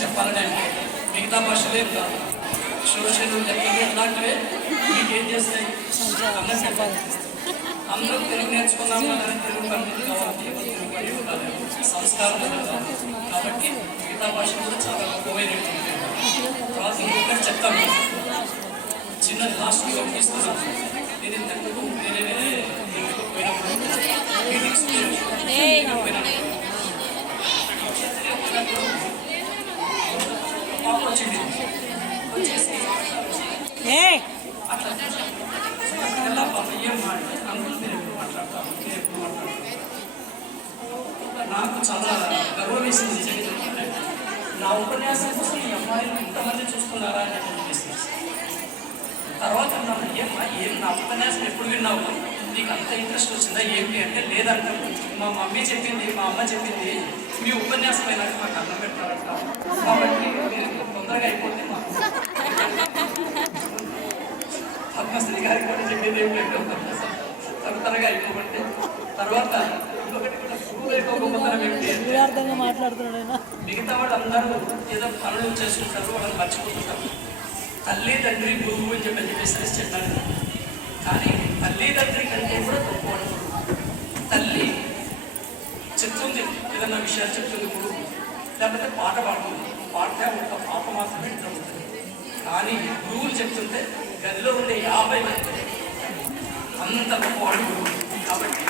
చెప్పాలని మిగతా భాషలే కాదు సోషల్ లెక్కలు ఇలాంటివే మీకు ఏం చేస్తాయి అందరూ తెలుగు నేర్చుకున్నాం కదా తెలుగు పండితులు కావాలి తెలుగు పడి ఉండాలి సంస్కారం ఉండాలి కాబట్టి మిగతా భాషలు కూడా చాలా గొప్పమైనవి తర్వాత ఇంకొకటి చెప్తాను చిన్న లాస్ట్ పంపిస్తున్నాను నేను ఇంతకు వేరే వేరే పోయినప్పుడు మీటింగ్స్ పాప వచ్చింది వచ్చేసి అట్లా పాప ఏం అంకుల్ మీరు ఎప్పుడు మాట్లాడతారు మీరు ఎప్పుడు మాట్లాడతారు నాకు చాలా గర్వం వేసింది నిజంగా నా ఉపన్యాసం కోసం ఈ అమ్మాయిని ఇంతమంది చూసుకున్నారా అని అనిపిస్తుంది తర్వాత అమ్మా ఏం నా ఉపన్యాసం ఎప్పుడు విన్నావు నీకు అంత ఇంట్రెస్ట్ వచ్చిందా ఏంటి అంటే లేదంటే మా మమ్మీ చెప్పింది మా అమ్మ చెప్పింది మీ ఉపన్యాసం అయినాక మాకు అన్నం పెట్టారంట కాబట్టి తొందరగా అయిపోతే మాకు పద్మశ్రీ గారికి కూడా చెప్పింది ఏం లేదు త్వరగా అయిపోబట్టే తర్వాత మిగతా వాళ్ళందరూ ఏదో పనులు చేసుకుంటారు వాళ్ళని మర్చిపోతుంటారు తల్లి తండ్రి గురువు అని చెప్పేసి చెప్పారు కానీ తల్లిదండ్రి కంటే కూడా గొప్పవాడు తల్లి చెప్తుంది ఏదన్నా విషయాలు చెప్తుంది గురువు లేకపోతే పాట పాడుతుంది పాడితే ఒక పాప మాత్రమే ఉంటుంది కానీ గురువులు చెప్తుంటే గదిలో ఉండే 50 మంది అంత గొప్పవాడు గురువు కాబట్టి